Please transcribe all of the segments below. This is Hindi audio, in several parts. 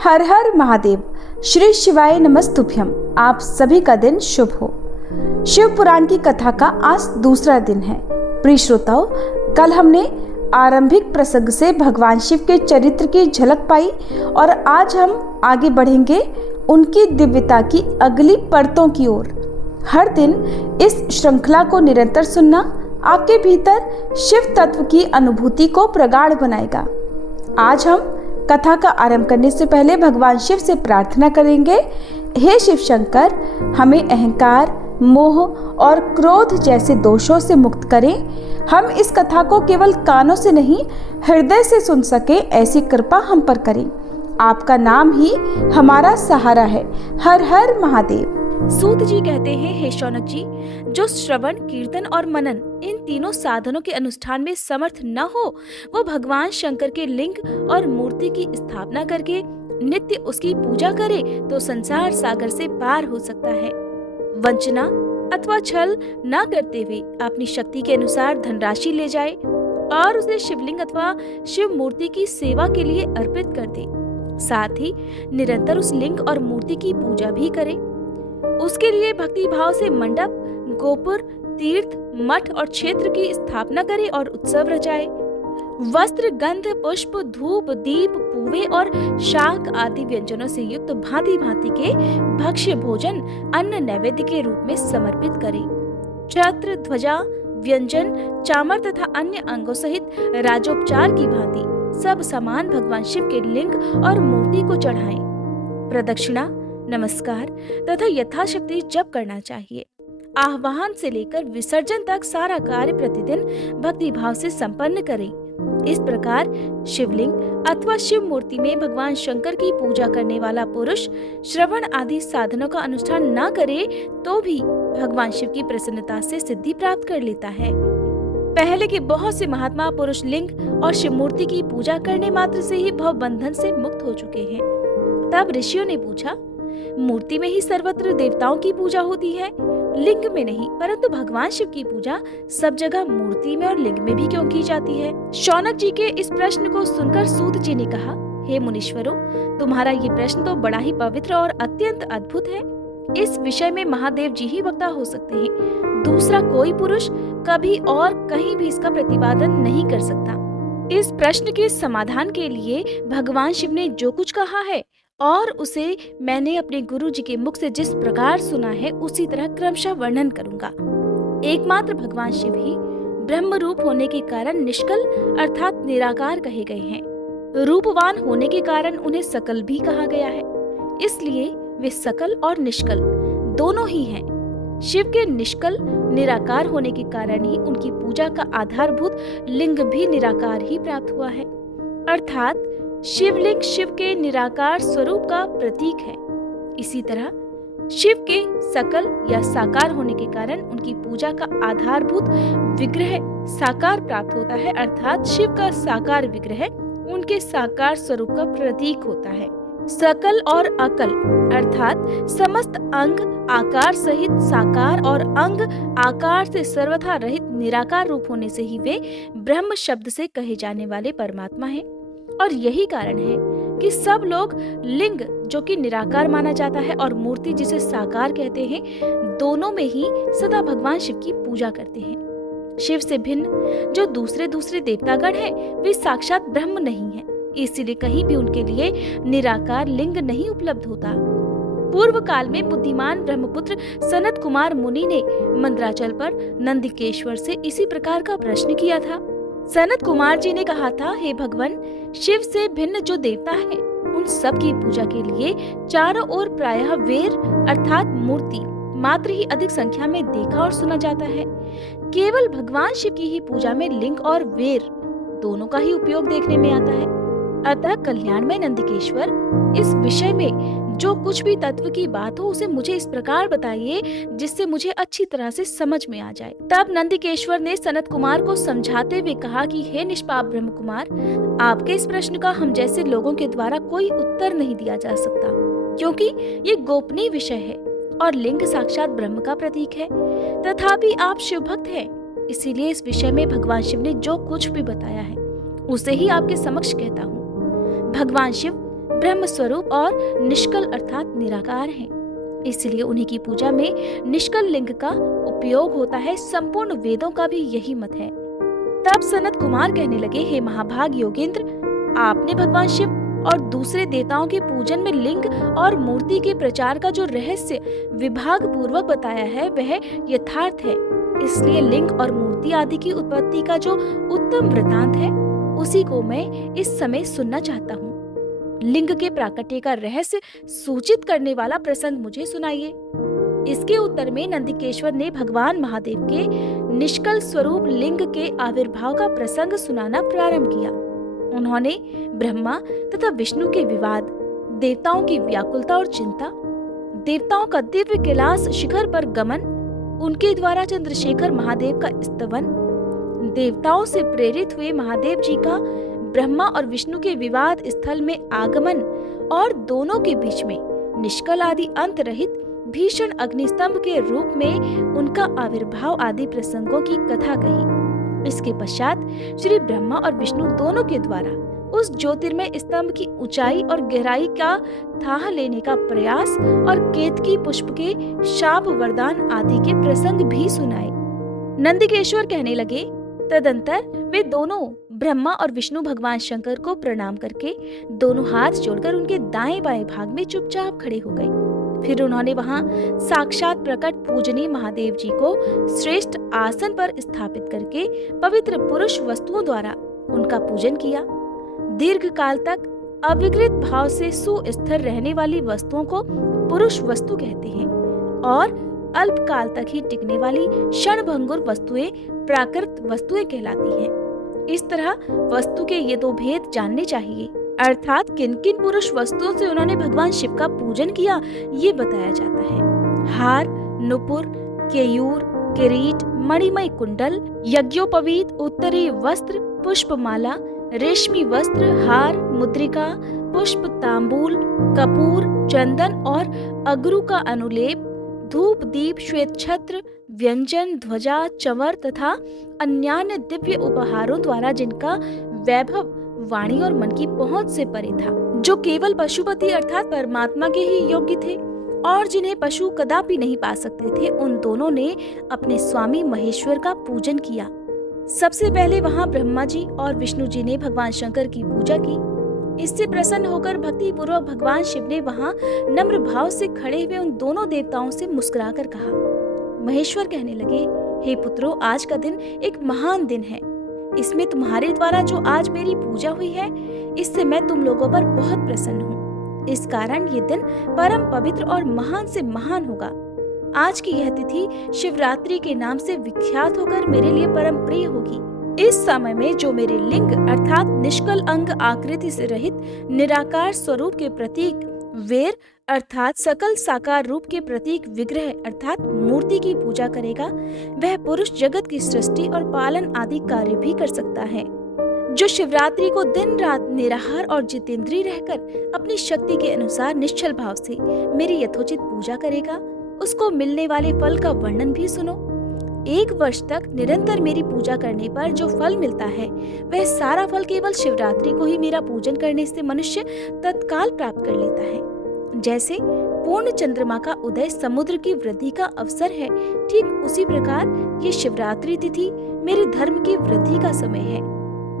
हर हर महादेव। श्री शिवाय नमस्तुभ्यम। आप सभी का दिन शुभ हो। शिव पुराण की कथा का आज दूसरा दिन है। प्रिय श्रोताओं, कल हमने आरंभिक प्रसंग से भगवान शिव के चरित्र की झलक पाई और आज हम आगे बढ़ेंगे उनकी दिव्यता की अगली परतों की ओर। हर दिन इस श्रृंखला को निरंतर सुनना आपके भीतर शिव तत्व की अनुभूति को प्रगाढ़ बनाएगा। आज हम कथा का आरंभ करने से पहले भगवान शिव से प्रार्थना करेंगे, हे शिव शंकर, हमें अहंकार, मोह और क्रोध जैसे दोषों से मुक्त करें। हम इस कथा को केवल कानों से नहीं, हृदय से सुन सके, ऐसी कृपा हम पर करें। आपका नाम ही हमारा सहारा है। हर हर महादेव। सूत जी कहते हैं, हे शौनक जी, जो श्रवण, कीर्तन और मनन इन तीनों साधनों के अनुष्ठान में समर्थ न हो, वो भगवान शंकर के लिंग और मूर्ति की स्थापना करके नित्य उसकी पूजा करे तो संसार सागर से पार हो सकता है। वंचना अथवा छल न करते हुए अपनी शक्ति के अनुसार धनराशि ले जाए और उसे शिवलिंग अथवा शिव मूर्ति की सेवा के लिए अर्पित कर दे। साथ ही निरंतर उस लिंग और मूर्ति की पूजा भी करे। उसके लिए भक्ति भाव से मंडप, गोपुर, तीर्थ, मठ और क्षेत्र की स्थापना करे और उत्सव रचाए। वस्त्र, गंध, पुष्प, धूप, दीप, पूवे और शाक आदि व्यंजनों से युक्त भांति भांति के भक्ष्य भोजन अन्न नैवेद्य के रूप में समर्पित करे। छत्र, ध्वजा, व्यंजन, चामर तथा अन्य अंगों सहित राजोपचार की भांति सब सामान भगवान शिव के लिंग और मूर्ति को चढ़ाएं। प्रदक्षिणा, नमस्कार तथा यथाशक्ति जप करना चाहिए। आह्वान से लेकर विसर्जन तक सारा कार्य प्रतिदिन भक्ति भाव से संपन्न करें। इस प्रकार शिवलिंग अथवा शिव मूर्ति में भगवान शंकर की पूजा करने वाला पुरुष श्रवण आदि साधनों का अनुष्ठान न करे तो भी भगवान शिव की प्रसन्नता से सिद्धि प्राप्त कर लेता है। पहले के बहुत से महात्मा पुरुष लिंग और शिव मूर्ति की पूजा करने मात्र से ही भव बंधन से मुक्त हो चुके हैं। तब ऋषियों ने पूछा, मूर्ति में ही सर्वत्र देवताओं की पूजा होती है, लिंग में नहीं, परंतु भगवान शिव की पूजा सब जगह मूर्ति में और लिंग में भी क्यों की जाती है? शौनक जी के इस प्रश्न को सुनकर सूत जी ने कहा, हे मुनीश्वरों, तुम्हारा ये प्रश्न तो बड़ा ही पवित्र और अत्यंत अद्भुत है। इस विषय में महादेव जी ही वक्ता हो सकते हैं। दूसरा कोई पुरुष कभी और कहीं भी इसका प्रतिपादन नहीं कर सकता। इस प्रश्न के समाधान के लिए भगवान शिव ने जो कुछ कहा है और उसे मैंने अपने गुरु जी के मुख से जिस प्रकार सुना है उसी तरह क्रमशः वर्णन करूंगा। एकमात्र भगवान शिव ही ब्रह्म रूप होने के कारण निष्कल अर्थात निराकार कहे गए हैं। रूपवान होने के कारण उन्हें सकल भी कहा गया है, इसलिए वे सकल और निष्कल दोनों ही हैं। शिव के निष्कल निराकार होने के कारण ही उनकी पूजा का आधारभूत लिंग भी निराकार ही प्राप्त हुआ है, अर्थात शिवलिंग शिव के निराकार स्वरूप का प्रतीक है। इसी तरह शिव के सकल या साकार होने के कारण उनकी पूजा का आधारभूत विग्रह साकार प्राप्त होता है, अर्थात शिव का साकार विग्रह उनके साकार स्वरूप का प्रतीक होता है। सकल और अकल अर्थात समस्त अंग आकार सहित साकार और अंग आकार से सर्वथा रहित निराकार रूप होने से ही वे ब्रह्म शब्द से कहे जाने वाले परमात्मा हैं। और यही कारण है कि सब लोग लिंग जो कि निराकार माना जाता है और मूर्ति जिसे साकार कहते हैं, दोनों में ही सदा भगवान शिव की पूजा करते हैं। शिव से भिन्न जो दूसरे देवतागण हैं, वे साक्षात ब्रह्म नहीं है, इसीलिए कहीं भी उनके लिए निराकार लिंग नहीं उपलब्ध होता। पूर्व काल में बुद्धिमान ब्रह्मपुत्र सनत कुमार मुनि ने मंदराचल पर नंदिकेश्वर से इसी प्रकार का प्रश्न किया था। सनत कुमार जी ने कहा था, हे भगवान, शिव से भिन्न जो देवता है उन सब की पूजा के लिए चारों ओर प्रायः वेर अर्थात मूर्ति मात्र ही अधिक संख्या में देखा और सुना जाता है। केवल भगवान शिव की ही पूजा में लिंग और वेर दोनों का ही उपयोग देखने में आता है। अतः कल्याणमय नंदिकेश्वर, इस विषय में जो कुछ भी तत्व की बात हो उसे मुझे इस प्रकार बताइए जिससे मुझे अच्छी तरह से समझ में आ जाए। तब नंदिकेश्वर ने सनत कुमार को समझाते हुए कहा कि हे निष्पाप ब्रह्म कुमार, आपके इस प्रश्न का हम जैसे लोगों के द्वारा कोई उत्तर नहीं दिया जा सकता, क्योंकि ये गोपनीय विषय है और लिंग साक्षात ब्रह्म का प्रतीक है। तथापि आप शिव भक्त हैं, इसीलिए इस विषय में भगवान शिव ने जो कुछ भी बताया है उसे ही आपके समक्ष कहता हूँ। भगवान शिव ब्रह्म स्वरूप और निष्कल अर्थात निराकार हैं। इसलिए उन्हीं की पूजा में निष्कल लिंग का उपयोग होता है। संपूर्ण वेदों का भी यही मत है। तब सनत कुमार कहने लगे, हे महाभाग योगेंद्र, आपने भगवान शिव और दूसरे देवताओं के पूजन में लिंग और मूर्ति के प्रचार का जो रहस्य विभाग पूर्वक बताया है वह यथार्थ है। इसलिए लिंग और मूर्ति आदि की उत्पत्ति का जो उत्तम वृतांत है उसी को मैं इस समय सुनना चाहता हूँ। लिंग के प्राकट्य का रहस्य सूचित करने वाला प्रसंग मुझे सुनाइए। इसके उत्तर में नंदिकेश्वर ने भगवान महादेव के निष्कल स्वरूप लिंग के आविर्भाव का प्रसंग सुनाना प्रारंभ किया। उन्होंने ब्रह्मा तथा विष्णु के विवाद, देवताओं की व्याकुलता और चिंता, देवताओं का दिव्य कैलाश शिखर पर गमन, उनके द्वारा चंद्रशेखर महादेव का स्तवन, देवताओं से प्रेरित हुए महादेव जी का ब्रह्मा और विष्णु के विवाद स्थल में आगमन और दोनों के बीच में निष्कल आदि अंत रहित भीषण अग्निस्तंभ के रूप में उनका आविर्भाव आदि प्रसंगों की कथा कही। इसके पश्चात श्री ब्रह्मा और विष्णु दोनों के द्वारा उस ज्योतिर्मय स्तंभ की ऊंचाई और गहराई का थाह लेने का प्रयास और केतकी पुष्प के शाप वरदान आदि के प्रसंग भी सुनाए। नंदिकेश्वर कहने लगे, तदंतर वे दोनों ब्रह्मा और विष्णु भगवान शंकर को प्रणाम करके दोनों हाथ जोड़कर उनके दाएं बाएं भाग में चुपचाप खड़े हो गए। फिर उन्होंने वहां साक्षात प्रकट पूजनीय महादेव जी को श्रेष्ठ आसन पर स्थापित करके पवित्र पुरुष वस्तुओं द्वारा उनका पूजन किया। दीर्घ काल तक अविकृत भाव से सुस्थिर रहने वाली वस्तुओं को पुरुष वस्तु कहते हैं और अल्प काल तक ही टिकने वाली क्षणभंगुर वस्तुएं प्राकृत वस्तुएं कहलाती हैं। इस तरह वस्तु के ये दो भेद जानने चाहिए, अर्थात किन किन पुरुष वस्तुओं से उन्होंने भगवान शिव का पूजन किया ये बताया जाता है। हार, नुपुर, केयूर, किरीट, मणिमय कुंडल, यज्ञोपवीत, उत्तरी वस्त्र, पुष्पमाला, रेशमी वस्त्र, हार, मुद्रिका, पुष्प, तांबूल, कपूर, चंदन और अगरू का अनुलेप, धूप, दीप, श्वेत छत्र, व्यंजन, ध्वजा, चंवर तथा अन्यान्य दिव्य उपहारों द्वारा जिनका वैभव वाणी और मन की पहुंच से परे था, जो केवल पशुपति अर्थात परमात्मा के ही योग्य थे और जिन्हें पशु कदापि नहीं पा सकते थे, उन दोनों ने अपने स्वामी महेश्वर का पूजन किया। सबसे पहले वहां ब्रह्मा जी और विष्णु जी ने भगवान शंकर की पूजा की। इससे प्रसन्न होकर भक्ति पूर्वक भगवान शिव ने वहां नम्र भाव से खड़े हुए उन दोनों देवताओं से मुस्कुराकर कहा। महेश्वर कहने लगे, हे पुत्रों, आज का दिन एक महान दिन है। इसमें तुम्हारे द्वारा जो आज मेरी पूजा हुई है, इससे मैं तुम लोगों पर बहुत प्रसन्न हूँ। इस कारण ये दिन परम पवित्र और महान से महान होगा। आज की यह तिथि शिवरात्रि के नाम से विख्यात होकर मेरे लिए परम प्रिय होगी। इस समय में जो मेरे लिंग अर्थात निष्कल अंग आकृति से रहित निराकार स्वरूप के प्रतीक वेर अर्थात सकल साकार रूप के प्रतीक विग्रह अर्थात मूर्ति की पूजा करेगा, वह पुरुष जगत की सृष्टि और पालन आदि कार्य भी कर सकता है। जो शिवरात्रि को दिन रात निराहार और जितेंद्रिय रहकर अपनी शक्ति के अनुसार निश्चल भाव से मेरी यथोचित पूजा करेगा, उसको मिलने वाले फल का वर्णन भी सुनो। 1 वर्ष तक निरंतर मेरी पूजा करने पर जो फल मिलता है, वह सारा फल केवल शिवरात्रि को ही मेरा पूजन करने से मनुष्य तत्काल प्राप्त कर लेता है। जैसे पूर्ण चंद्रमा का उदय समुद्र की वृद्धि का अवसर है, ठीक उसी प्रकार ये शिवरात्रि तिथि मेरे धर्म की वृद्धि का समय है।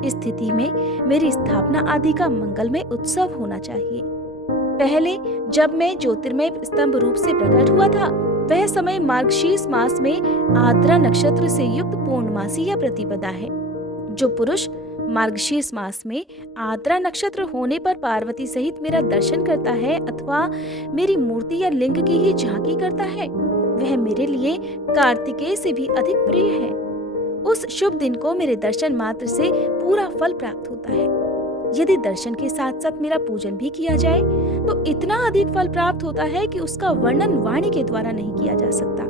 इस तिथि में मेरी स्थापना आदि का मंगलमय उत्सव होना चाहिए। पहले जब मैं ज्योतिर्मय स्तंभ रूप से प्रकट हुआ था, वह समय मार्गशीर्ष मास में आद्रा नक्षत्र से युक्त पूर्णमासी या प्रतिपदा है। जो पुरुष मार्गशीर्ष मास में आद्रा नक्षत्र होने पर पार्वती सहित मेरा दर्शन करता है अथवा मेरी मूर्ति या लिंग की ही झांकी करता है, वह मेरे लिए कार्तिकेय से भी अधिक प्रिय है। उस शुभ दिन को मेरे दर्शन मात्र से पूरा फल प्राप्त होता है। यदि दर्शन के साथ साथ मेरा पूजन भी किया जाए तो इतना अधिक फल प्राप्त होता है कि उसका वर्णन वाणी के द्वारा नहीं किया जा सकता।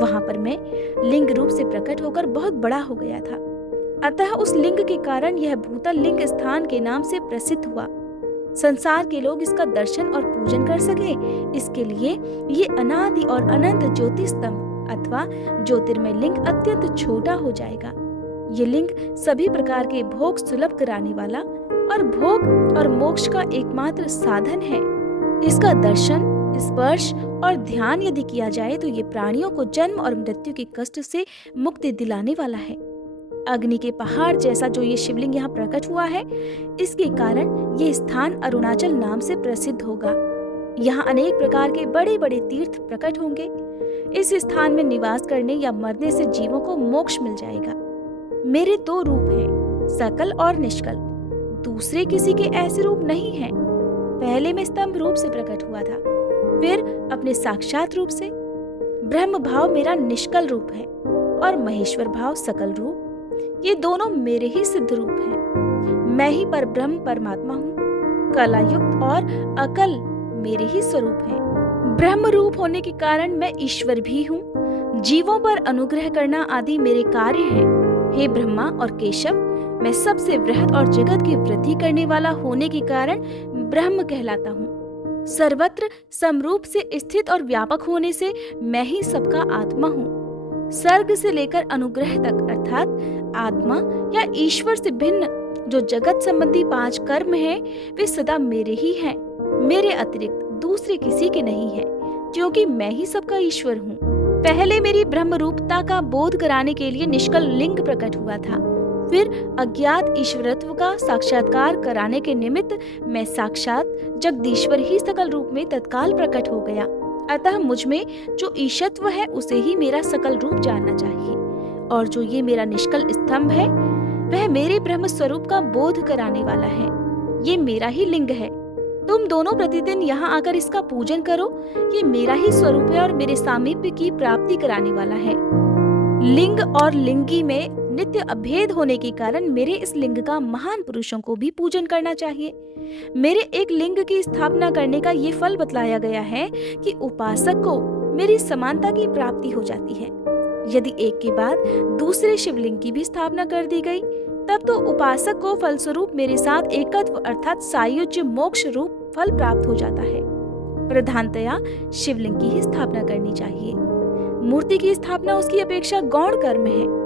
वहां पर मैं लिंग रूप से प्रकट होकर बहुत बड़ा हो गया था, अतः उस लिंग के कारण यह भूतल लिंग स्थान के नाम से प्रसिद्ध हुआ। संसार के लोग इसका दर्शन और पूजन कर सके, इसके लिए ये अनादि और अनंत ज्योति स्तंभ अथवा ज्योतिर्मय लिंग अत्यंत छोटा हो जाएगा। ये लिंग सभी प्रकार के भोग सुलभ कराने वाला, और भोग और मोक्ष का एकमात्र साधन है। इसका दर्शन, स्पर्श और ध्यान यदि किया जाए तो ये प्राणियों को जन्म और मृत्यु के कष्ट से मुक्ति दिलाने वाला है। अग्नि के पहाड़ जैसा जो ये शिवलिंग यहाँ प्रकट हुआ है, इसके कारण ये स्थान अरुणाचल नाम से प्रसिद्ध होगा। यहाँ अनेक प्रकार के बड़े बड़े तीर्थ प्रकट होंगे। इस स्थान में निवास करने या मरने से जीवों को मोक्ष मिल जाएगा। मेरे 2 रूप हैं, सकल और निष्कल। दूसरे किसी के ऐसे रूप नहीं हैं। पहले मैं स्तंभ रूप से प्रकट हुआ था, फिर अपने साक्षात रूप से। ब्रह्म भाव मेरा निष्कल रूप है और महेश्वर भाव सकल रूप। ये दोनों मेरे ही सिद्ध रूप हैं। मैं ही परब्रह्म परमात्मा हूँ। कलायुक्त और अकल मेरे ही स्वरूप हैं। ब्रह्म रूप होने के कारण मैं ईश्वर भी हूँ। जीवों पर अनुग्रह करना आदि मेरे कार्य हैं। हे ब्रह्मा और केशव, मैं सबसे वृहत और जगत की वृद्धि करने वाला होने के कारण ब्रह्म कहलाता हूँ। सर्वत्र समरूप से स्थित और व्यापक होने से मैं ही सबका आत्मा हूँ। सर्ग से लेकर अनुग्रह तक अर्थात आत्मा या ईश्वर से भिन्न जो जगत संबंधी 5 कर्म हैं, वे सदा मेरे ही हैं। मेरे अतिरिक्त दूसरे किसी के नहीं है, क्योंकि मैं ही सबका ईश्वर हूँ। पहले मेरी ब्रह्म रूपता का बोध कराने के लिए निष्कल लिंग प्रकट हुआ था। फिर अज्ञात ईश्वरत्व का साक्षात्कार कराने के निमित्त मैं साक्षात जगदीश्वर ही सकल रूप में तत्काल प्रकट हो गया। अतः मुझ में जो ईशत्व है उसे ही मेरा सकल रूप जानना चाहिए, और जो ये मेरा निष्कल स्तंभ है वह मेरे ब्रह्म स्वरूप का बोध कराने वाला है। ये मेरा ही लिंग है। तुम दोनों प्रतिदिन यहाँ आकर इसका पूजन करो। ये मेरा ही स्वरूप है और मेरे सामीप्य की प्राप्ति कराने वाला है। लिंग और लिंगी में नित्य अभेद होने के कारण मेरे इस लिंग का महान पुरुषों को भी पूजन करना चाहिए। मेरे एक लिंग की स्थापना करने का ये फल बतलाया गया है कि उपासक को मेरी समानता की प्राप्ति हो जाती है। यदि एक के बाद दूसरे शिवलिंग की भी स्थापना कर दी गई, तब तो उपासक को फलस्वरूप मेरे साथ एकत्व अर्थात सायुज्य मोक्ष रूप फल प्राप्त हो जाता है। प्रधानतया शिवलिंग की ही स्थापना करनी चाहिए। मूर्ति की स्थापना उसकी अपेक्षा गौण कर्म है।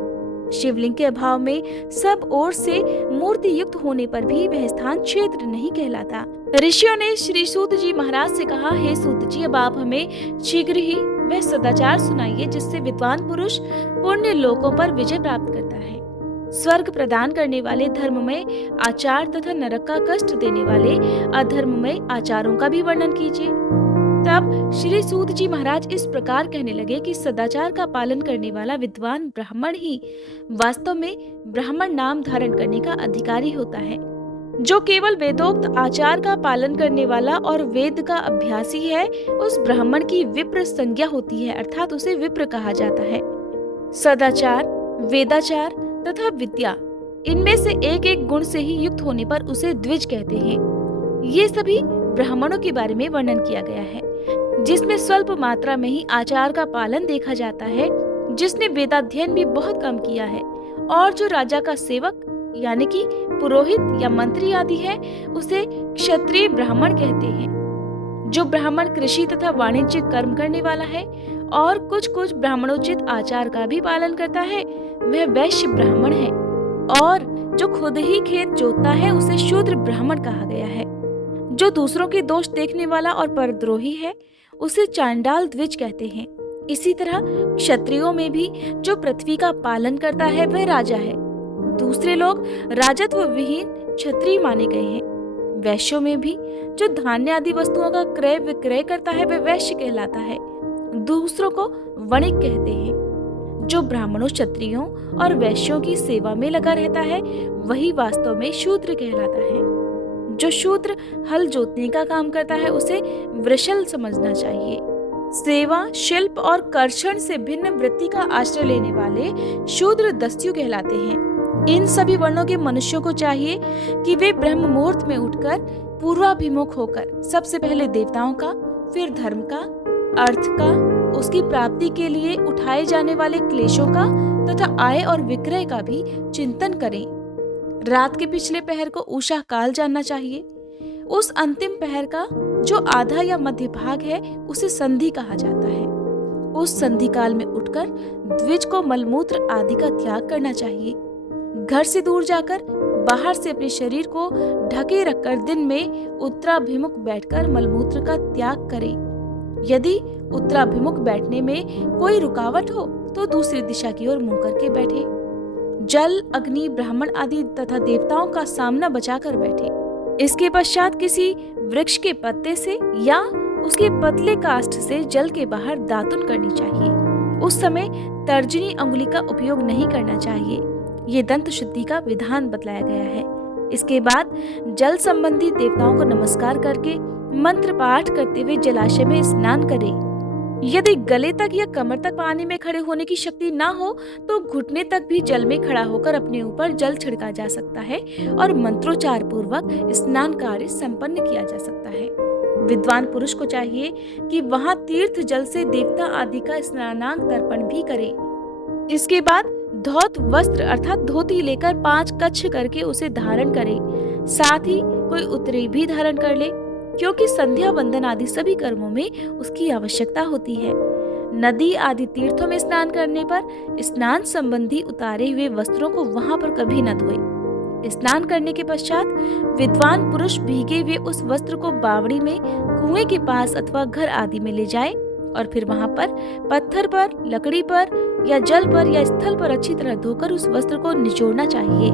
शिवलिंग के अभाव में सब ओर से मूर्ति युक्त होने पर भी वह स्थान क्षेत्र नहीं कहलाता। ऋषियों ने श्री सूत जी महाराज से कहा, हे सूत जी, अब आप हमें शीघ्र ही वह सदाचार सुनाइए जिससे विद्वान पुरुष पुण्य लोकों पर विजय प्राप्त करता है। स्वर्ग प्रदान करने वाले धर्ममय आचार तथा नरक का कष्ट देने वाले अधर्ममय आचारों का भी वर्णन कीजिए। तब श्री सूत जी महाराज इस प्रकार कहने लगे कि सदाचार का पालन करने वाला विद्वान ब्राह्मण ही वास्तव में ब्राह्मण नाम धारण करने का अधिकारी होता है। जो केवल वेदोक्त आचार का पालन करने वाला और वेद का अभ्यासी है, उस ब्राह्मण की विप्र संज्ञा होती है, अर्थात उसे विप्र कहा जाता है। सदाचार, वेदाचार तथा विद्या, इनमें से एक एक गुण से ही युक्त होने पर उसे द्विज कहते हैं। ये सभी ब्राह्मणों के बारे में वर्णन किया गया है, जिसमें स्वल्प मात्रा में ही आचार का पालन देखा जाता है, जिसने वेदाध्ययन भी बहुत कम किया है, और जो राजा का सेवक यानी कि पुरोहित या मंत्री आदि है, उसे क्षत्रिय ब्राह्मण कहते हैं। जो ब्राह्मण कृषि तथा वाणिज्य कर्म करने वाला है और कुछ कुछ ब्राह्मणोचित आचार का भी पालन करता है, वह वैश्य ब्राह्मण है। और जो खुद ही खेत जोतता है, उसे शूद्र ब्राह्मण कहा गया है। जो दूसरों के दोष देखने वाला और परद्रोही है, उसे चांडाल द्विज कहते हैं। इसी तरह क्षत्रियों में भी जो पृथ्वी का पालन करता है वह राजा है। दूसरे लोग राजत्व विहीन क्षत्रिय माने गए हैं। वैश्यों में भी जो धान्य आदि वस्तुओं का क्रय विक्रय करता है वह वैश्य कहलाता है। दूसरों को वणिक कहते हैं। जो ब्राह्मणों, क्षत्रियों और वैश्यों की सेवा में लगा रहता है वही वास्तव में शूद्र कहलाता है। जो शूद्र हल जोतने का काम करता है उसे वृषल समझना चाहिए। सेवा, शिल्प और कर्षण से भिन्न वृत्ति का आश्रय लेने वाले शूद्र दस्यु कहलाते हैं। इन सभी वर्णों के मनुष्यों को चाहिए कि वे ब्रह्म मुहूर्त में उठकर पूर्वाभिमुख होकर सबसे पहले देवताओं का, फिर धर्म का, अर्थ का, उसकी प्राप्ति के लिए उठाए जाने वाले क्लेशों का तथा आय और विक्रय का भी चिंतन करें। रात के पिछले पहर को उषा काल जानना चाहिए। उस अंतिम पहर का जो आधा या मध्य भाग है उसे संधि कहा जाता है। उस संधि काल में उठकर द्विज को मलमूत्र आदि का त्याग करना चाहिए। घर से दूर जाकर बाहर से अपने शरीर को ढके रखकर दिन में उत्तराभिमुख बैठकर मलमूत्र का त्याग करें। यदि उत्तराभिमुख बैठने में कोई रुकावट हो तो दूसरी दिशा की ओर मुंह करके बैठे। जल, अग्नि, ब्राह्मण आदि तथा देवताओं का सामना बचाकर बैठे। इसके पश्चात किसी वृक्ष के पत्ते से या उसके पतले काष्ठ से जल के बाहर दातुन करनी चाहिए। उस समय तर्जनी अंगुली का उपयोग नहीं करना चाहिए। ये दंत शुद्धि का विधान बतलाया गया है। इसके बाद जल संबंधी देवताओं को नमस्कार करके मंत्र पाठ करते हुए जलाशय में स्नान करें। यदि गले तक या कमर तक पानी में खड़े होने की शक्ति ना हो तो घुटने तक भी जल में खड़ा होकर अपने ऊपर जल छिड़का जा सकता है और मंत्रोच्चार पूर्वक स्नान कार्य संपन्न किया जा सकता है। विद्वान पुरुष को चाहिए कि वहां तीर्थ जल से देवता आदि का स्नानांग तर्पण भी करे। इसके बाद धौत वस्त्र अर्थात धोती लेकर 5 कच्छ करके उसे धारण करे। साथ ही कोई उत्तरी भी धारण कर ले, क्योंकि संध्या वंदन आदि सभी कर्मों में उसकी आवश्यकता होती है। नदी आदि तीर्थों में स्नान करने पर स्नान संबंधी उतारे हुए वस्त्रों को वहां पर कभी न धोए। स्नान करने के पश्चात विद्वान पुरुष भीगे हुए उस वस्त्र को बावड़ी में, कुएं के पास अथवा घर आदि में ले जाए और फिर वहां पर पत्थर पर, लकड़ी पर या जल पर या स्थल पर अच्छी तरह धोकर उस वस्त्र को निचोड़ना चाहिए।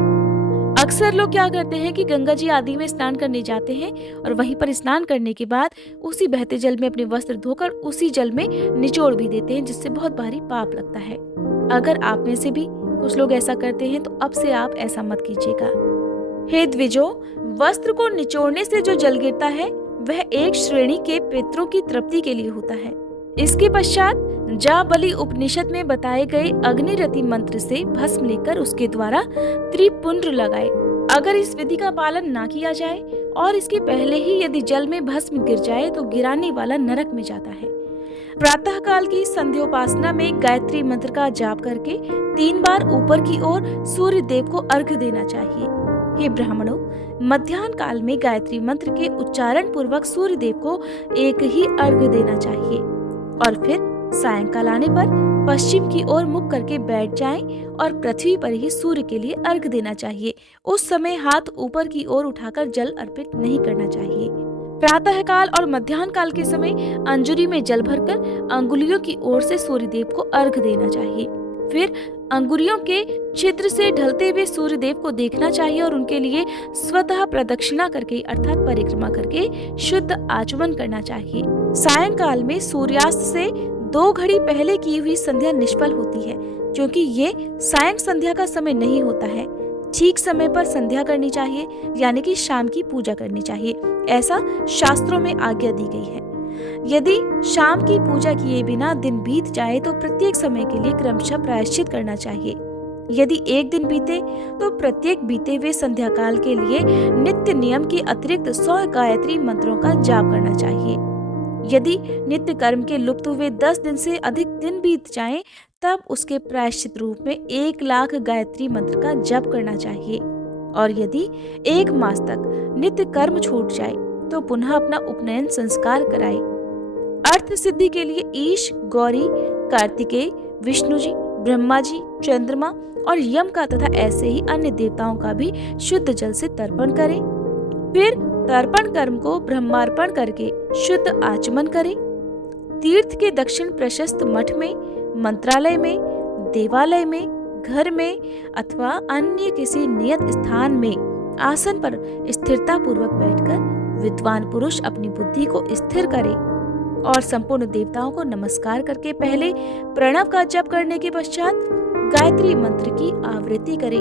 अक्सर लोग क्या करते हैं कि गंगा जी आदि में स्नान करने जाते हैं और वहीं पर स्नान करने के बाद उसी बहते जल में अपने वस्त्र धोकर उसी जल में निचोड़ भी देते हैं, जिससे बहुत भारी पाप लगता है। अगर आप में से भी कुछ लोग ऐसा करते हैं तो अब से आप ऐसा मत कीजिएगा। हे द्विजो, वस्त्र को निचोड़ने से जो जल गिरता है वह एक श्रेणी के पितरों की तृप्ति के लिए होता है। इसके पश्चात जाबली उपनिषद में बताए गए अग्निरति मंत्र से भस्म लेकर उसके द्वारा त्रिपुंड्र लगाए। अगर इस विधि का पालन ना किया जाए और इसके पहले ही यदि जल में भस्म गिर जाए तो गिराने वाला नरक में जाता है। प्रातः काल की संध्योपासना में गायत्री मंत्र का जाप करके 3 बार ऊपर की ओर सूर्य देव को अर्घ्य देना चाहिए। हे ब्राह्मणों, मध्याह्न काल में गायत्री मंत्र के उच्चारण पूर्वक सूर्य देव को एक ही अर्घ्य देना चाहिए और फिर सायंकाल आने पर पश्चिम की ओर मुख करके बैठ जाएं और पृथ्वी पर ही सूर्य के लिए अर्घ्य देना चाहिए। उस समय हाथ ऊपर की ओर उठाकर जल अर्पित नहीं करना चाहिए। प्रातः काल और मध्याह्न काल के समय अंजुरी में जल भरकर अंगुलियों की ओर से सूर्य देव को अर्घ्य देना चाहिए। फिर अंगुलियों के छिद्र से ढलते हुए सूर्य देव को देखना चाहिए और उनके लिए स्वतः प्रदक्षिणा करके अर्थात परिक्रमा करके शुद्ध आचमन करना चाहिए। सायंकाल में सूर्यास्त से 2 घड़ी पहले की हुई संध्या निष्फल होती है, क्योंकि ये सायं संध्या का समय नहीं होता है। ठीक समय पर संध्या करनी चाहिए, यानी कि शाम की पूजा करनी चाहिए। ऐसा शास्त्रों में आज्ञा दी गई है। यदि शाम की पूजा किए बिना दिन बीत जाए तो प्रत्येक समय के लिए क्रमशः प्रायश्चित करना चाहिए। यदि एक दिन बीते तो प्रत्येक बीते हुए संध्या काल के लिए नित्य नियम के अतिरिक्त 100 गायत्री मंत्रों का जाप करना चाहिए। यदि नित्य कर्म के लुप्त हुए 10 दिन से अधिक दिन बीत जाएं, तब उसके प्रायश्चित रूप में 1 लाख गायत्री मंत्र का जप करना चाहिए। और यदि 1 मास तक नित्य कर्म छूट जाए तो पुनः अपना उपनयन संस्कार कराए। अर्थ सिद्धि के लिए ईश, गौरी, कार्तिकेय, विष्णु जी, ब्रह्मा जी, चंद्रमा और यम का तथा ऐसे ही अन्य देवताओं का भी शुद्ध जल से तर्पण करें। फिर तर्पण कर्म को ब्रह्मार्पण करके शुद्ध आचमन करें। तीर्थ के दक्षिण प्रशस्त मठ में, मंत्रालय में, देवालय में, घर में अथवा अन्य किसी नियत स्थान में आसन पर स्थिरता पूर्वक बैठकर विद्वान पुरुष अपनी बुद्धि को स्थिर करे और संपूर्ण देवताओं को नमस्कार करके पहले प्रणव का जप करने के पश्चात गायत्री मंत्र की आवृत्ति करे।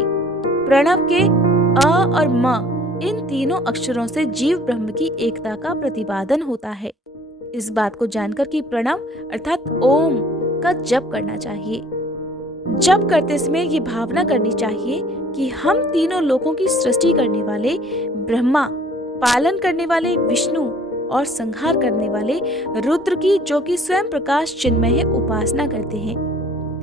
प्रणव के अ और म इन तीनों अक्षरों से जीव ब्रह्म की एकता का प्रतिपादन होता है। इस बात को जानकर कि प्रणव अर्थात ओम का जप करना चाहिए। जप करते समय ये भावना करनी चाहिए कि हम तीनों लोकों की सृष्टि करने वाले ब्रह्मा, पालन करने वाले विष्णु और संहार करने वाले रुद्र की, जो कि स्वयं प्रकाश चिन्मय है, उपासना करते हैं।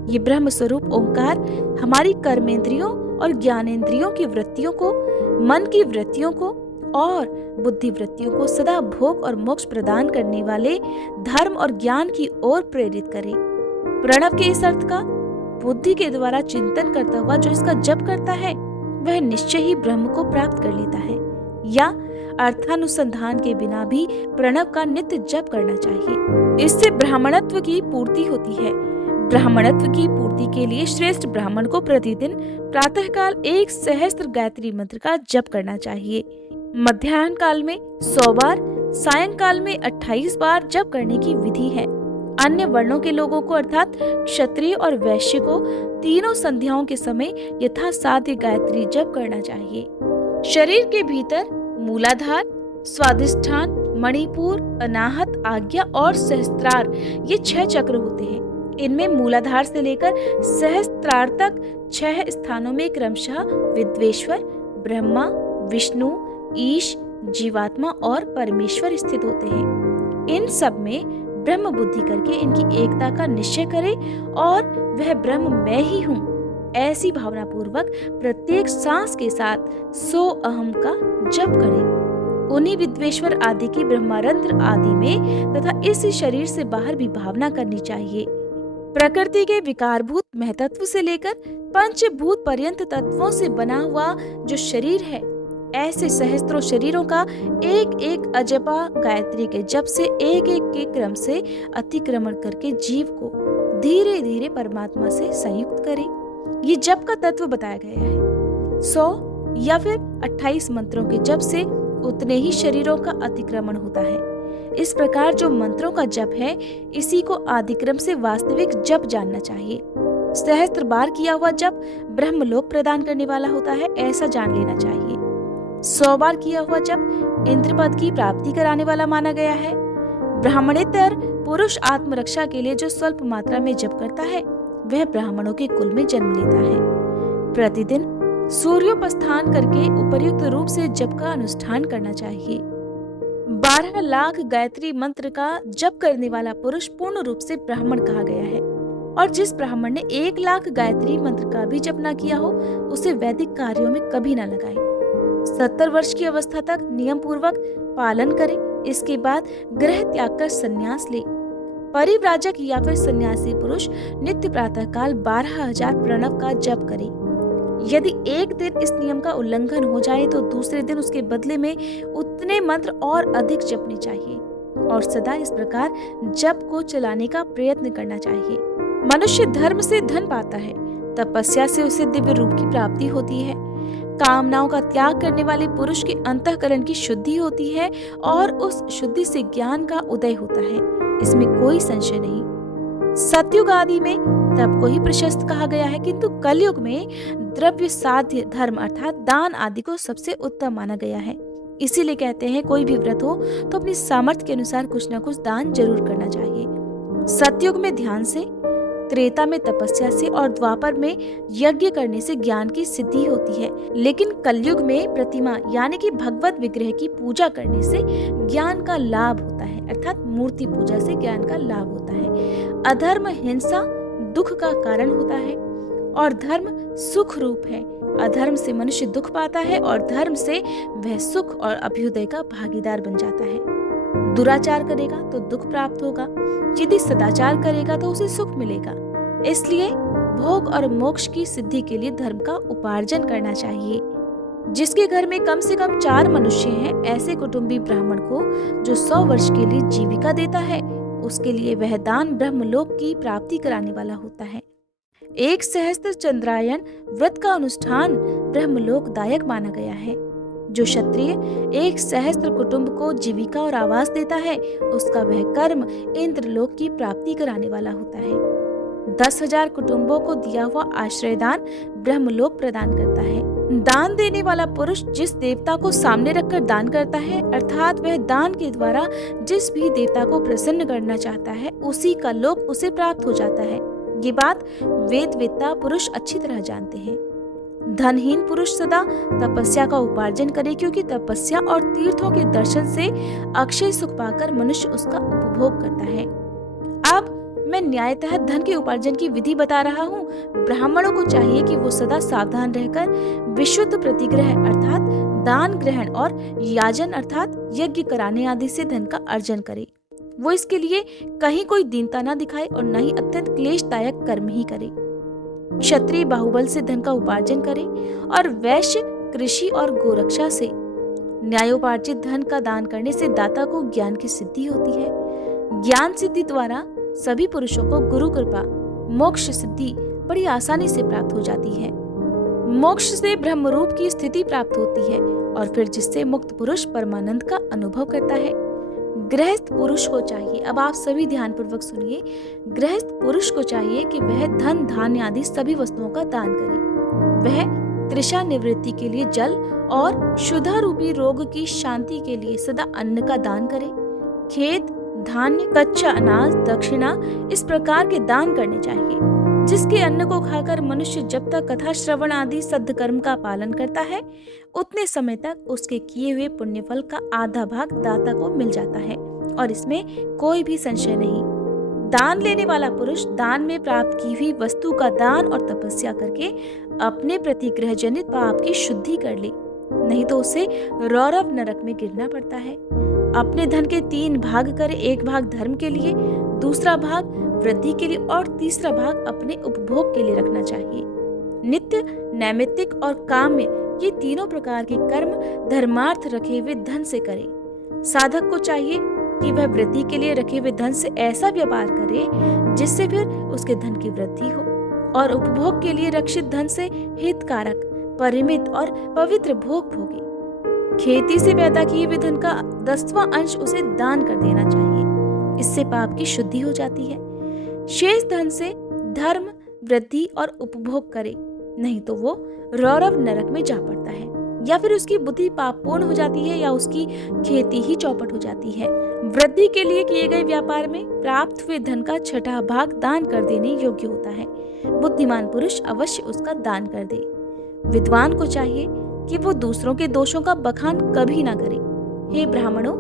ये ब्रह्म स्वरूप ओंकार हमारी कर्मेंद्रियों और ज्ञानेंद्रियों की वृत्तियों को, मन की वृत्तियों को और बुद्धि वृत्तियों को सदा भोग और मोक्ष प्रदान करने वाले धर्म और ज्ञान की ओर प्रेरित करे। प्रणव के इस अर्थ का बुद्धि के द्वारा चिंतन करता हुआ जो इसका जप करता है वह निश्चय ही ब्रह्म को प्राप्त कर लेता है। या अर्थानुसंधान के बिना भी प्रणव का नित्य जप करना चाहिए। इससे ब्राह्मणत्व की पूर्ति होती है। ब्राह्मणत्व की पूर्ति के लिए श्रेष्ठ ब्राह्मण को प्रतिदिन प्रातःकाल 1 सहस्त्र गायत्री मंत्र का जप करना चाहिए। मध्याह्न काल में 100 बार, सायंकाल में 28 बार जप करने की विधि है। अन्य वर्णों के लोगों को अर्थात क्षत्रिय और वैश्य को तीनों संध्याओं के समय यथासाध्य गायत्री जप करना चाहिए। शरीर के भीतर मूलाधार, स्वादिष्ठान, मणिपुर, अनाहत, आज्ञा और सहस्त्रार ये 6 चक्र होते हैं। इनमें मूलाधार से लेकर सहस्त्रार तक 6 स्थानों में क्रमशः विद्वेश्वर, ब्रह्मा, विष्णु, ईश, जीवात्मा और परमेश्वर स्थित होते हैं। इन सब में ब्रह्म बुद्धि करके इनकी एकता का निश्चय करें और वह ब्रह्म मैं ही हूँ ऐसी भावना पूर्वक प्रत्येक सांस के साथ 100 अहम का जप करें। उन्हीं विद्वेश्वर आदि की ब्रह्मारंध्र आदि में तथा इस शरीर से बाहर भी भावना करनी चाहिए। प्रकृति के विकारभूत महतत्व से लेकर पंचभूत पर्यंत तत्वों से बना हुआ जो शरीर है, ऐसे सहस्त्रों शरीरों का एक एक अजपा गायत्री के जप से एक एक के क्रम से अतिक्रमण करके जीव को धीरे धीरे परमात्मा से संयुक्त करे। ये जप का तत्व बताया गया है। 100 या फिर 28 मंत्रों के जप से उतने ही शरीरों का अतिक्रमण होता है। इस प्रकार जो मंत्रों का जप है, इसी को आदिक्रम से वास्तविक जप जानना चाहिए। सहस्त्र बार किया हुआ जप ब्रह्मलोक प्रदान करने वाला होता है, ऐसा जान लेना चाहिए। 100 बार किया हुआ जप इंद्र पद की प्राप्ति कराने वाला माना गया है। ब्राह्मणेतर पुरुष आत्मरक्षा के लिए जो स्वल्प मात्रा में जप करता है, वह ब्राह्मणों के कुल में जन्म लेता है। प्रतिदिन सूर्योपस्थान करके उपर्युक्त रूप से जप का अनुष्ठान करना चाहिए। 12 लाख गायत्री मंत्र का जप करने वाला पुरुष पूर्ण रूप से ब्राह्मण कहा गया है। और जिस ब्राह्मण ने 1 लाख गायत्री मंत्र का भी जप न किया हो, उसे वैदिक कार्यों में कभी न लगाए। 70 वर्ष की अवस्था तक नियम पूर्वक पालन करे। इसके बाद ग्रह त्याग कर संन्यास ले। परिव्राजक या फिर सन्यासी पुरुष नित्य प्रातःकाल 12,000 प्रणव का जप करे। यदि एक दिन इस नियम का उल्लंघन हो जाए तो दूसरे दिन उसके बदले में उतने मंत्र और अधिक जपने चाहिए और सदा इस प्रकार जप को चलाने का प्रयत्न करना चाहिए। मनुष्य धर्म से धन पाता है, तपस्या से उसे दिव्य रूप की प्राप्ति होती है। कामनाओं का त्याग करने वाले पुरुष के अंतःकरण की शुद्धि होती है और उस शुद्धि से ज्ञान का उदय होता है, इसमें कोई संशय नहीं। सतयुग आदि में तप को ही प्रशस्त कहा गया है, किंतु कलयुग में द्रव्य साध्य धर्म अर्थात दान आदि को सबसे उत्तम माना गया है। इसीलिए कहते हैं कोई भी व्रत हो तो अपनी सामर्थ्य के अनुसार कुछ न कुछ दान जरूर करना चाहिए। सतयुग में ध्यान से, त्रेता में तपस्या से और द्वापर में यज्ञ करने से ज्ञान की सिद्धि होती है, लेकिन कलयुग में प्रतिमा यानी कि भगवत विग्रह की पूजा करने से ज्ञान का लाभ होता है, अर्थात मूर्ति पूजा से ज्ञान का लाभ होता है। अधर्म हिंसा दुख का कारण होता है और धर्म सुख रूप है। अधर्म से मनुष्य दुख पाता है और धर्म से वह सुख और अभ्युदय का भागीदार बन जाता है। दुराचार करेगा तो दुख प्राप्त होगा, यदि सदाचार करेगा तो उसे सुख मिलेगा। इसलिए भोग और मोक्ष की सिद्धि के लिए धर्म का उपार्जन करना चाहिए। जिसके घर में कम से कम 4 मनुष्य हैं, ऐसे कुटुंबी ब्राह्मण को जो 100 वर्ष के लिए जीविका देता है, उसके लिए वह दान ब्रह्मलोक की प्राप्ति कराने वाला होता है। 1 सहस्त्र चंद्रायन व्रत का अनुष्ठान ब्रह्मलोकदायक माना गया है। जो क्षत्रिय 1 सहस्त्र कुटुंब को जीविका और आवास देता है, उसका वह कर्म इंद्रलोक की प्राप्ति कराने वाला होता है। 10,000 कुटुंबों को दिया हुआ आश्रयदान ब्रह्मलोक प्रदान करता है। दान देने वाला पुरुष जिस देवता को सामने रखकर दान करता है, अर्थात वह दान के द्वारा जिस भी देवता को प्रसन्न करना चाहता है, उसी का लोक उसे प्राप्त हो जाता है। ये बात वेदवेत्ता पुरुष अच्छी तरह जानते हैं। धनहीन पुरुष सदा तपस्या का उपार्जन करे, क्योंकि तपस्या और तीर्थों के दर्शन से अक्षय सुख पाकर मनुष्य उसका उपभोग करता है। अब मैं न्यायतः धन के उपार्जन की विधि बता रहा हूँ। ब्राह्मणों को चाहिए कि वो सदा सावधान रहकर विशुद्ध प्रतिग्रह अर्थात दान ग्रहण और याजन अर्थात यज्ञ कराने आदि से धन का अर्जन करे। वो इसके लिए कहीं कोई दीनता न दिखाए और न ही अत्यंत क्लेशदायक कर्म ही करे। क्षत्रिय बाहुबल से धन का उपार्जन करे और वैश्य कृषि और गोरक्षा से। न्यायोपार्जित धन का दान करने से दाता को ज्ञान की सिद्धि होती है। ज्ञान सिद्धि द्वारा सभी पुरुषों को गुरु कृपा मोक्ष सिद्धि बड़ी आसानी से प्राप्त हो जाती है। मोक्ष से ब्रह्मरूप की स्थिति प्राप्त होती है और फिर जिससे मुक्त पुरुष परमानंद का अनुभव करता है। गृहस्थ पुरुष को चाहिए, अब आप सभी ध्यानपूर्वक सुनिए, गृहस्थ पुरुष को चाहिए कि वह धन धान्य आदि सभी वस्तुओं का दान करे। वह तृषा निवृत्ति के लिए जल और क्षुधा रूपी रोग की शांति के लिए सदा अन्न का दान करे। खेत, धान्य, कच्चा अनाज, दक्षिणा इस प्रकार के दान करने चाहिए जिसके अन्न को खाकर मनुष्य जब तक कथा श्रवण आदि सद्कर्म का पालन करता है उतने समय तक उसके किए हुए पुण्यफल का आधा भाग दाता को मिल जाता है और इसमें कोई भी संशय नहीं। दान लेने वाला पुरुष दान में प्राप्त की हुई वस्तु का दान और तपस्या करके अपने प्रति ग्रह जनित पाप की शुद्धि कर ले, नहीं तो उसे रौरव नरक में गिरना पड़ता है। अपने धन के 3 भाग करे, 1 भाग धर्म के लिए, दूसरा भाग वृद्धि के लिए और तीसरा भाग अपने उपभोग के लिए रखना चाहिए। नित्य, नैमित्तिक और काम्य ये तीनों प्रकार के कर्म धर्मार्थ रखे हुए धन से करे। साधक को चाहिए कि वह वृद्धि के लिए रखे हुए धन से ऐसा व्यापार करे जिससे फिर उसके धन की वृद्धि हो और उपभोग के लिए रक्षित धन से हितकारक, परिमित और पवित्र भोग भोगे। खेती से पैदा किए हुए धन का 10वां अंश उसे दान कर देना चाहिए, इससे पाप की शुद्धि हो जाती है। शेष धन से धर्म, वृद्धि और उपभोग करे, नहीं तो वो रौरव नरक में जा पड़ता है या फिर उसकी बुद्धि पापपूर्ण हो जाती है या उसकी खेती ही चौपट हो जाती है। वृद्धि के लिए किए गए व्यापार में प्राप्त हुए धन का 6वां भाग दान कर देने योग्य होता है। बुद्धिमान पुरुष अवश्य उसका दान कर दे। विद्वान को चाहिए कि वो दूसरों के दोषों का बखान कभी ना करे। हे ब्राह्मणों,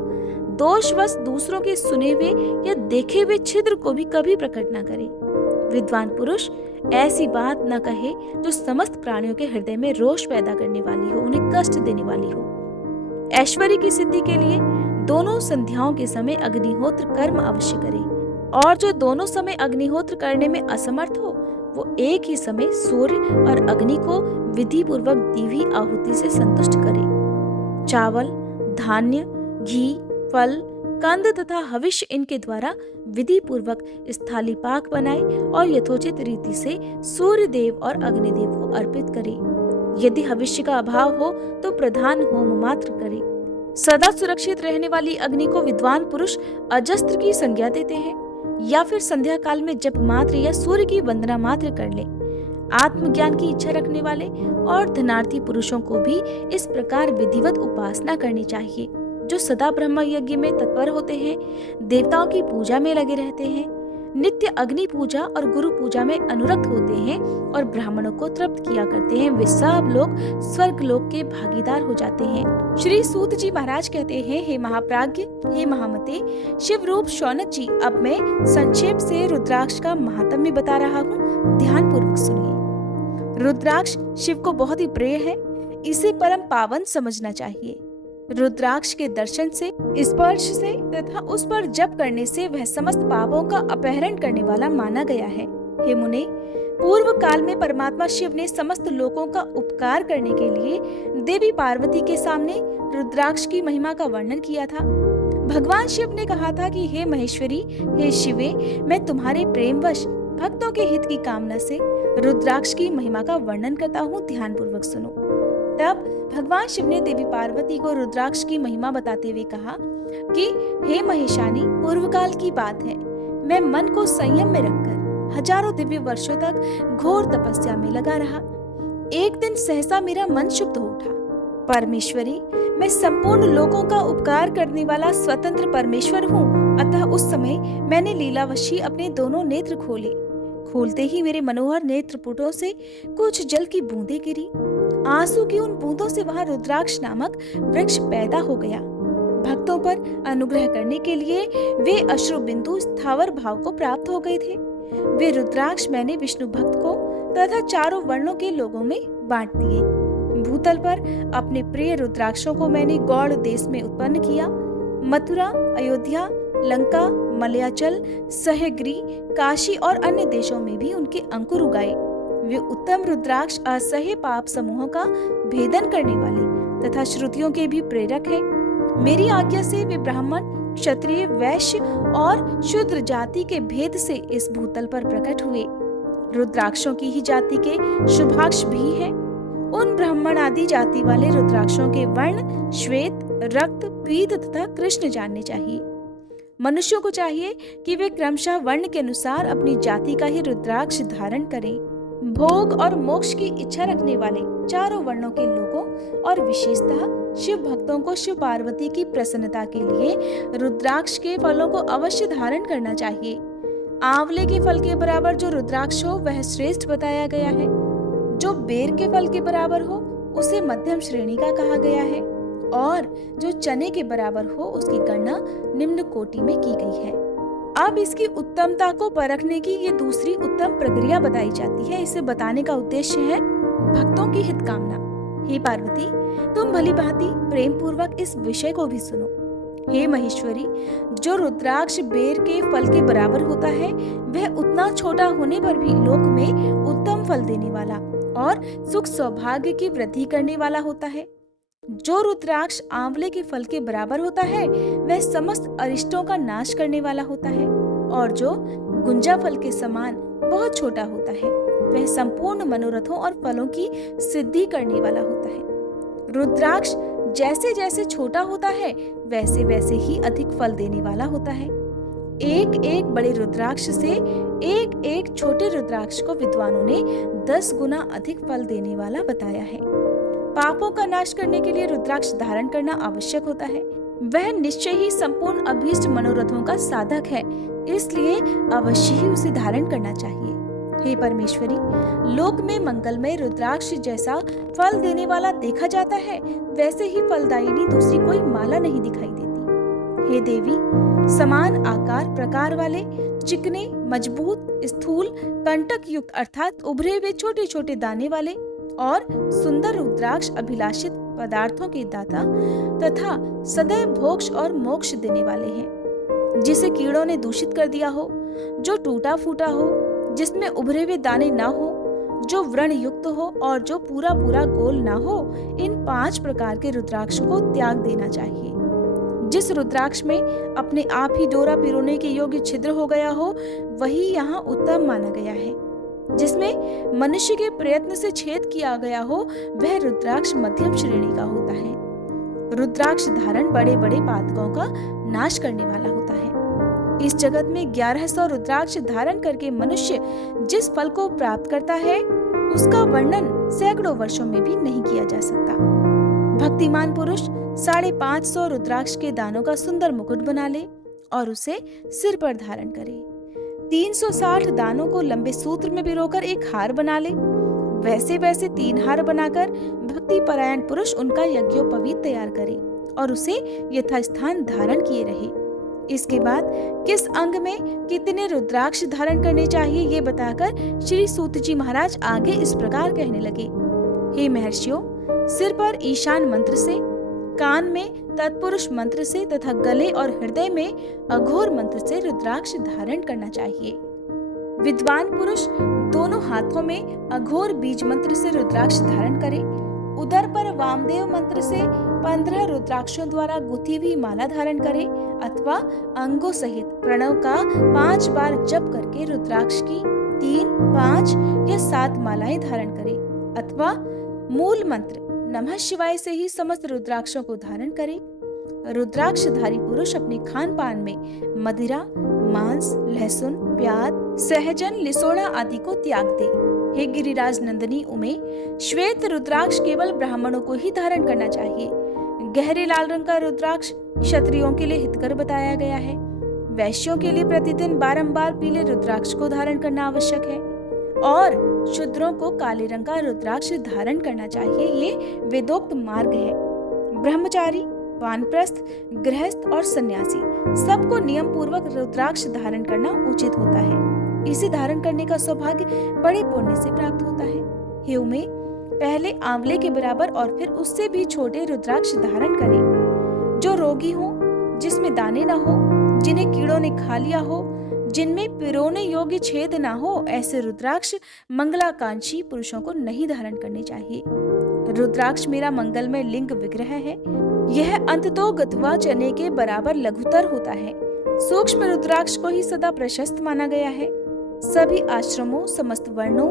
दोषवश दूसरों के सुने हुए या देखे हुए छिद्र को भी कभी प्रकट ना करे। विद्वान पुरुष ऐसी बात न कहे जो समस्त प्राणियों के हृदय में रोष पैदा करने वाली हो, उन्हें कष्ट देने वाली हो। ऐश्वर्य की सिद्धि के लिए दोनों संध्याओं के समय अग्निहोत्र कर्म अवश्य करे और जो दोनों समय अग्निहोत्र करने में असमर्थ हो वो एक ही समय सूर्य और अग्नि को विधि पूर्वक दी हुई आहुति से संतुष्ट करे। चावल, धान्य, घी, फल, कंद तथा हविष्य इनके द्वारा विधि पूर्वक स्थाली पाक बनाए और यथोचित रीति से सूर्य देव और अग्निदेव को अर्पित करे। यदि हविष्य का अभाव हो तो प्रधान होम मात्र करे। सदा सुरक्षित रहने वाली अग्नि को विद्वान पुरुष अजस्त्र की संज्ञा देते हैं या फिर संध्या काल में जप मात्र या सूर्य की वंदना मात्र कर ले। आत्मज्ञान की इच्छा रखने वाले और धनार्थी पुरुषों को भी इस प्रकार विधिवत उपासना करनी चाहिए। जो सदा ब्रह्म यज्ञ में तत्पर होते हैं, देवताओं की पूजा में लगे रहते हैं, नित्य अग्नि पूजा और गुरु पूजा में अनुरक्त होते हैं और ब्राह्मणों को तृप्त किया करते हैं, वे सब लोग स्वर्ग लोक के भागीदार हो जाते हैं। श्री सूत जी महाराज कहते हैं, हे महाप्राज्ञ, हे महामते, शिव रूप शौनक जी, अब मैं संक्षेप से रुद्राक्ष का महात्म्य बता रहा हूँ, ध्यान पूर्वक सुनिए। रुद्राक्ष शिव को बहुत ही प्रिय है, इसे परम पावन समझना चाहिए। रुद्राक्ष के दर्शन से, स्पर्श से तथा उस पर जप करने से वह समस्त पापों का अपहरण करने वाला माना गया है। हे मुने, पूर्व काल में परमात्मा शिव ने समस्त लोगों का उपकार करने के लिए देवी पार्वती के सामने रुद्राक्ष की महिमा का वर्णन किया था। भगवान शिव ने कहा था कि हे महेश्वरी, हे शिवे, मैं तुम्हारे प्रेमवश भक्तों के हित की कामना से रुद्राक्ष की महिमा का वर्णन करता हूँ, ध्यान पूर्वक सुनो। तब भगवान शिव ने देवी पार्वती को रुद्राक्ष की महिमा बताते हुए कहा कि हे महेशानी, पूर्व काल की बात है, मैं मन को संयम में रखकर हजारों दिव्य वर्षों तक घोर तपस्या में लगा रहा। एक दिन सहसा मेरा मन शुद्ध हो उठा। परमेश्वरी, मैं संपूर्ण लोगों का उपकार करने वाला स्वतंत्र परमेश्वर हूँ, अतः उस समय मैंने लीलावशी अपने दोनों नेत्र खोले। खोलते ही मेरे मनोहर नेत्रपुटों से कुछ जल की बूंदें गिरी। आंसू की उन बूंदों से वहां रुद्राक्ष नामक वृक्ष पैदा हो गया। भक्तों पर अनुग्रह करने के लिए वे अश्रु बिंदु स्थावर भाव को प्राप्त हो गए थे। वे रुद्राक्ष मैंने विष्णु भक्त को तथा चारों वर्णों के लोगों में बांट दिए। भूतल पर अपने प्रिय रुद्राक्षों को मैंने गौड़ देश में उत्पन्न किया। मथुरा, अयोध्या, लंका, मलयाचल, सहगिरी, काशी और अन्य देशों में भी उनके अंकुर उगाए। वे उत्तम रुद्राक्ष असह्य पाप समूहों का भेदन करने वाले तथा श्रुतियों के भी प्रेरक है। मेरी आज्ञा से वे ब्राह्मण, क्षत्रिय, वैश्य और शूद्र जाति के भेद से इस भूतल पर प्रकट हुए। रुद्राक्षों की ही जाति के शुभाक्ष भी हैं। उन ब्राह्मण आदि जाति वाले रुद्राक्षों के वर्ण श्वेत, रक्त, पीत तथा कृष्ण जानने चाहिए। मनुष्यों को चाहिए कि वे क्रमशः वर्ण के अनुसार अपनी जाति का ही रुद्राक्ष धारण करें। भोग और मोक्ष की इच्छा रखने वाले चारों वर्णों के लोगों और विशेषतः शिव भक्तों को शिव पार्वती की प्रसन्नता के लिए रुद्राक्ष के फलों को अवश्य धारण करना चाहिए। आंवले के फल के बराबर जो रुद्राक्ष हो वह श्रेष्ठ बताया गया है। जो बेर के फल के बराबर हो उसे मध्यम श्रेणी का कहा गया है और जो चने के बराबर हो उसकी गणना निम्न कोटि में की गई है। अब इसकी उत्तमता को परखने की ये दूसरी उत्तम प्रक्रिया बताई जाती है। इसे बताने का उद्देश्य है भक्तों की हित कामना। हे पार्वती, तुम भली भांति प्रेम पूर्वक इस विषय को भी सुनो। हे महेश्वरी, जो रुद्राक्ष बेर के फल के बराबर होता है वह उतना छोटा होने पर भी लोक में उत्तम फल देने वाला और सुख सौभाग्य की वृद्धि करने वाला होता है। जो रुद्राक्ष आंवले के फल के बराबर होता है वह समस्त अरिष्टों का नाश करने वाला होता है और जो गुंजा फल के समान बहुत छोटा होता है वह संपूर्ण मनोरथों और फलों की सिद्धि करने वाला होता है। रुद्राक्ष जैसे जैसे छोटा होता है वैसे वैसे ही अधिक फल देने वाला होता है। एक एक बड़े रुद्राक्ष से एक एक छोटे रुद्राक्ष को विद्वानों ने 10 गुना अधिक फल देने वाला बताया है। पापों का नाश करने के लिए रुद्राक्ष धारण करना आवश्यक होता है। वह निश्चय ही संपूर्ण अभीष्ट मनोरथों का साधक है, इसलिए अवश्य ही उसे धारण करना चाहिए। हे परमेश्वरी, लोक में मंगलमय रुद्राक्ष जैसा फल देने वाला देखा जाता है वैसे ही फलदायिनी दूसरी कोई माला नहीं दिखाई देती। हे देवी, समान आकार प्रकार वाले चिकने, मजबूत, स्थूल, कंटक युक्त अर्थात उभरे हुए छोटे छोटे दाने वाले और सुंदर रुद्राक्ष अभिलाषित पदार्थों के दाता तथा सदैव भोक्ष और मोक्ष देने वाले हैं। जिसे कीड़ों ने दूषित कर दिया हो, जो टूटा फूटा हो, जिसमें उभरे हुए दाने ना हो, जो व्रण युक्त हो और जो पूरा पूरा गोल ना हो, इन 5 प्रकार के रुद्राक्ष को त्याग देना चाहिए। जिस रुद्राक्ष में अपने आप ही डोरा पिरोने के योग्य छिद्र हो गया हो वही यहाँ उत्तम माना गया है। जिसमें मनुष्य के प्रयत्न से छेद किया गया हो वह रुद्राक्ष मध्यम श्रेणी का होता है। रुद्राक्ष धारण बड़े बड़े पातकों का नाश करने वाला होता है। इस जगत में 1100 रुद्राक्ष धारण करके मनुष्य जिस फल को प्राप्त करता है उसका वर्णन सैकड़ों वर्षों में भी नहीं किया जा सकता। भक्तिमान पुरुष 550 रुद्राक्ष के दानों का सुंदर मुकुट बना ले और उसे सिर पर धारण करे। 360 दानों को लंबे सूत्र में पिरोकर एक हार बना ले। वैसे वैसे 3 हार बनाकर भक्ति परायण पुरुष उनका यज्ञोपवीत तैयार करे और उसे यथास्थान धारण किए रहे। इसके बाद किस अंग में कितने रुद्राक्ष धारण करने चाहिए ये बताकर श्री सूत जी महाराज आगे इस प्रकार कहने लगे। हे महर्षियों, सिर पर ईशान मंत्र से, कान में तत्पुरुष मंत्र से तथा गले और हृदय में अघोर मंत्र से रुद्राक्ष धारण करना चाहिए। विद्वान पुरुष दोनों हाथों में अघोर बीज मंत्र से रुद्राक्ष धारण करे। उदर पर वामदेव मंत्र से 15 रुद्राक्षों द्वारा गुथी हुई माला धारण करे अथवा अंगों सहित प्रणव का 5 बार जप करके रुद्राक्ष की 3, 5 या 7 मालाएं धारण करे अथवा मूल मंत्र नमः शिवाय से ही समस्त रुद्राक्षों को धारण करे। रुद्राक्षधारी पुरुष अपने खान पान में मदिरा, मांस, लहसुन, प्याज, सहजन, लिसोड़ा आदि को त्याग दे। हे गिरिराज नंदिनी उमे, श्वेत रुद्राक्ष केवल ब्राह्मणों को ही धारण करना चाहिए। गहरे लाल रंग का रुद्राक्ष क्षत्रियों के लिए हितकर बताया गया है। वैश्यों के लिए प्रतिदिन बारंबार पीले रुद्राक्ष को धारण करना आवश्यक है और शूद्रों को काले रंग का रुद्राक्ष धारण करना चाहिए। ये वेदोक्त मार्ग है। ब्रह्मचारी, वानप्रस्थ, गृहस्थ और सन्यासी सबको नियम पूर्वक रुद्राक्ष धारण करना उचित होता है। इसे धारण करने का सौभाग्य बड़े पुण्य से प्राप्त होता है। हे उमे, पहले आंवले के बराबर और फिर उससे भी छोटे रुद्राक्ष धारण करें। जो रोगी हो, जिसमें दाने न हो, जिन्हें कीड़ों ने खा लिया हो, जिनमें पिरोने योग्य छेद ना हो, ऐसे रुद्राक्ष मंगलाकांक्षी पुरुषों को नहीं धारण करने चाहिए। रुद्राक्ष मेरा मंगलमय लिंग विग्रह है। यह अंततो गथवा चने के बराबर लघुतर होता है। सूक्ष्म रुद्राक्ष को ही सदा प्रशस्त माना गया है। सभी आश्रमों, समस्त वर्णों,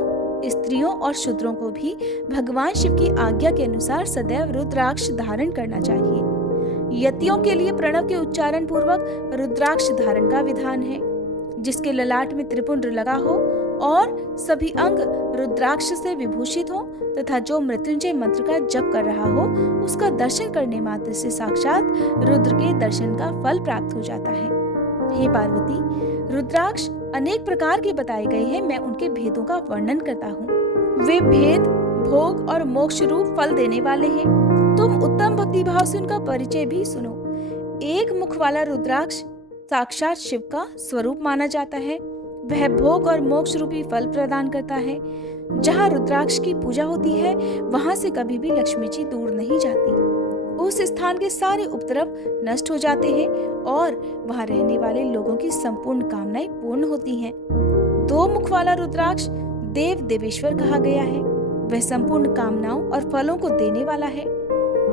स्त्रियों और शूद्रों को भी भगवान शिव की आज्ञा के अनुसार सदैव रुद्राक्ष धारण करना चाहिए। यतियों के लिए प्रणव के उच्चारण पूर्वक रुद्राक्ष धारण का विधान है। जिसके ललाट में त्रिपुंड लगा हो और सभी अंग रुद्राक्ष से विभूषित हो तथा जो मृत्युंजय मंत्र का जप कर रहा हो, उसका दर्शन करने मात्र से साक्षात रुद्र के दर्शन का फल प्राप्त हो जाता है। हे पार्वती, रुद्राक्ष अनेक प्रकार के बताए गए हैं। मैं उनके भेदों का वर्णन करता हूँ। वे भेद भोग और मोक्ष रूप फल देने वाले हैं। तुम उत्तम भक्ति भाव से उनका परिचय भी सुनो। एक मुख वाला रुद्राक्ष साक्षात शिव का स्वरूप माना जाता है। वह भोग और मोक्ष रूपी फल प्रदान करता है। जहाँ रुद्राक्ष की पूजा होती है, वहां से कभी भी लक्ष्मी जी दूर नहीं जाती। उस स्थान के सारे उपद्रव नष्ट हो जाते हैं और वहां रहने वाले लोगों की संपूर्ण कामनाएं पूर्ण होती हैं। दो मुख वाला रुद्राक्ष देव देवेश्वर कहा गया है। वह संपूर्ण कामनाओं और फलों को देने वाला है।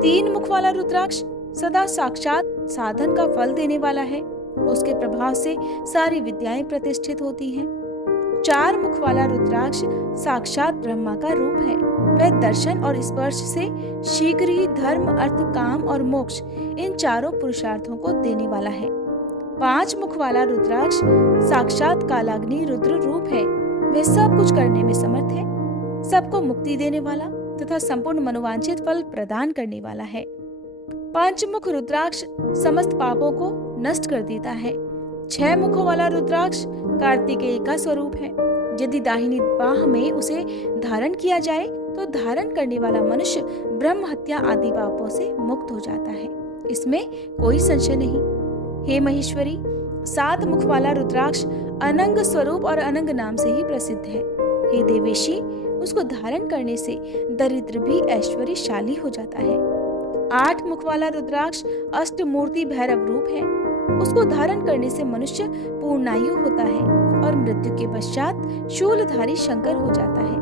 तीन मुख वाला रुद्राक्ष सदा साक्षात साधन का फल देने वाला है। उसके प्रभाव से सारी विद्याएं प्रतिष्ठित होती हैं। चार मुख वाला रुद्राक्ष साक्षात ब्रह्मा का रूप है। वह दर्शन और स्पर्श से शीघ्र ही धर्म, अर्थ, काम और मोक्ष इन चारों पुरुषार्थों को देने वाला है। पांच मुख वाला रुद्राक्ष साक्षात कालाग्नि रुद्र रूप है। वह सब कुछ करने में समर्थ है, सबको मुक्ति देने वाला तथा संपूर्ण मनोवांछित फल प्रदान करने वाला है। पंचमुख रुद्राक्ष समस्त पापों को नष्ट कर देता है। छह मुखों वाला रुद्राक्ष कार्तिकेय का स्वरूप है। यदि दाहिनी बाह में उसे धारण किया जाए तो धारण करने वाला मनुष्य ब्रह्म हत्या आदि पापों से मुक्त हो जाता है। इसमें कोई संशय नहीं। हे महेश्वरी, सात मुख वाला रुद्राक्ष अनंग स्वरूप और अनंग नाम से ही प्रसिद्ध है। हे देवेशी, उसको धारण करने से दरिद्र भी ऐश्वर्यशाली हो जाता है। आठ मुख वाला रुद्राक्ष अष्टमूर्ति भैरव रूप है। उसको धारण करने से मनुष्य पूर्णायु होता है और मृत्यु के पश्चात शूलधारी शंकर हो जाता है।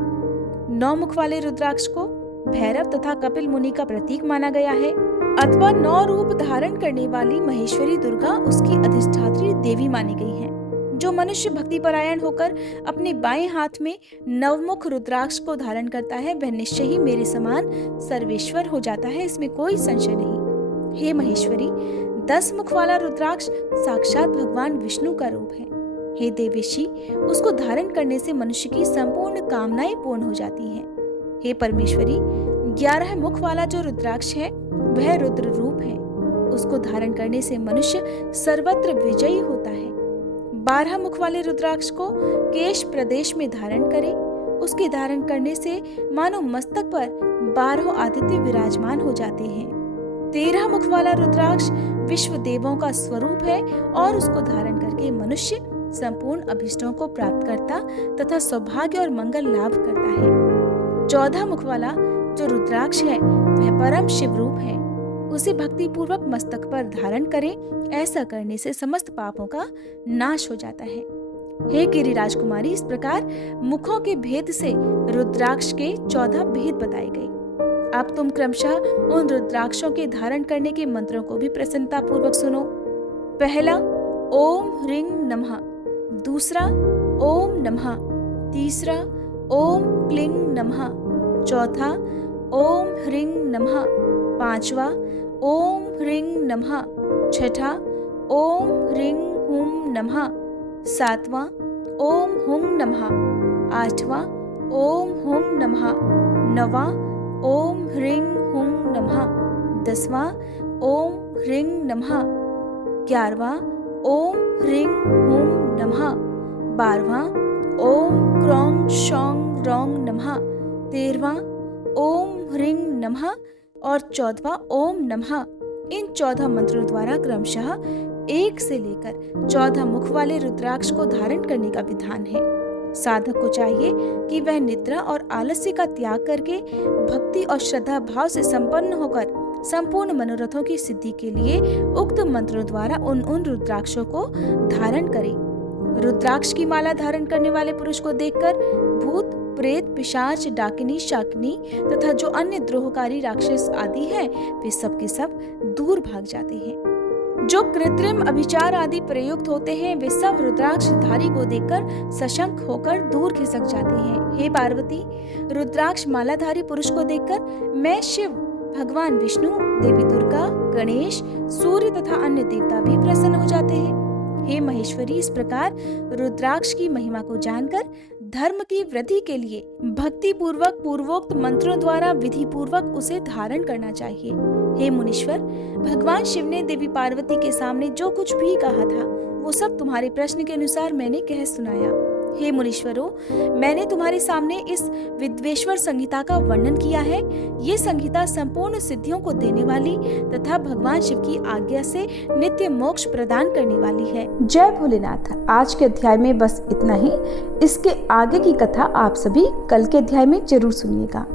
नौ मुख वाले रुद्राक्ष को भैरव तथा कपिल मुनि का प्रतीक माना गया है, अथवा नौ रूप धारण करने वाली महेश्वरी दुर्गा उसकी अधिष्ठात्री देवी मानी गई है। जो मनुष्य भक्ति परायण होकर अपने बाएं हाथ में नवमुख रुद्राक्ष को धारण करता है, वह निश्चय ही मेरे समान सर्वेश्वर हो जाता है। इसमें कोई संशय नहीं। हे महेश्वरी, 10 मुख वाला रुद्राक्ष साक्षात भगवान विष्णु का रूप है। हे देवेशी, उसको धारण करने से मनुष्य की संपूर्ण कामनाएं पूर्ण हो जाती हैं। हे परमेश्वरी, 11 मुख वाला जो रुद्राक्ष है वह रुद्र रूप है। उसको धारण करने से मनुष्य सर्वत्र विजयी होता है। 12 मुख वाले रुद्राक्ष को केश प्रदेश में धारण करें। उसके धारण करने से मानो मस्तक पर 12 आदित्य विराजमान हो जाते हैं। 13 मुख वाला रुद्राक्ष विश्व देवों का स्वरूप है और उसको धारण करके मनुष्य संपूर्ण अभिष्टों को प्राप्त करता तथा सौभाग्य और मंगल लाभ करता है। 14 मुख वाला जो रुद्राक्ष है वह परम शिव रूप है। उसे भक्ति पूर्वक मस्तक पर धारण करें। ऐसा करने से समस्त पापों का नाश हो जाता है। हे गिरिराज कुमारी, इस प्रकार मुखों के भेद से रुद्राक्ष के 14 भेद बताए गए। अब तुम क्रमशः उन रुद्राक्षों के धारण करने के मंत्रों को भी प्रसन्नता पूर्वक सुनो। पहला ओम ह्रीं नमः, दूसरा ओम नमः, तीसरा ओम क्लीं नमः, चौथा ओम ह्रीं नमः, पांचवा ओम ह्रीं नमः, छठा ओम ह्रीं हूं नमः, सातवां ओम हुं नमः, आठवां ओम हुं नमः, नौवां ओम ह्रीं हूं नमः, 10वां ओम ह्रीं नमः, 11वां ओम ह्रीं हूं नमः, 12वां ओम क्रों शौं रौं नमः, 13वां ओम ह्रीं नमः और 14वां ओम नमः। इन 14 मंत्रों द्वारा क्रमशः 1 से लेकर 14 मुख वाले रुद्राक्ष को धारण करने का विधान है। साधक को चाहिए कि वह निद्रा और आलस्य का त्याग करके भक्ति और श्रद्धा भाव से संपन्न होकर संपूर्ण मनोरथों की सिद्धि के लिए उक्त मंत्रों द्वारा उन रुद्राक्षों को धारण करे। रुद्राक्ष की माला धारण करने वाले पुरुष को देखकर भूत, प्रेत, पिशाच, डाकिनी, शाकिनी तथा जो अन्य द्रोहकारी राक्षस आदि हैं, वे सब के सब दूर भाग जाते हैं। जो कृत्रिम अभिचार आदि प्रयुक्त होते हैं, वे सब रुद्राक्षधारी को देखकर सशंक होकर दूर खिसक जाते हैं। हे पार्वती, रुद्राक्ष मालाधारी पुरुष को देखकर मैं शिव, भगवान विष्णु, देवी दुर्गा, गणेश, सूर्य तथा अन्य देवता भी प्रसन्न हो जाते हैं। हे महेश्वरी, इस प्रकार रुद्राक्ष की महिमा को जानकर धर्म की वृद्धि के लिए भक्ति पूर्वक पूर्वोक्त मंत्रों द्वारा विधि पूर्वक उसे धारण करना चाहिए। हे मुनीश्वर, भगवान शिव ने देवी पार्वती के सामने जो कुछ भी कहा था, वो सब तुम्हारे प्रश्न के अनुसार मैंने कह सुनाया। हे मुनीश्वरों, मैंने तुम्हारे सामने इस विद्वेश्वर संहिता का वर्णन किया है। ये संहिता संपूर्ण सिद्धियों को देने वाली तथा भगवान शिव की आज्ञा से नित्य मोक्ष प्रदान करने वाली है। जय भोलेनाथ। आज के अध्याय में बस इतना ही। इसके आगे की कथा आप सभी कल के अध्याय में जरूर सुनिएगा।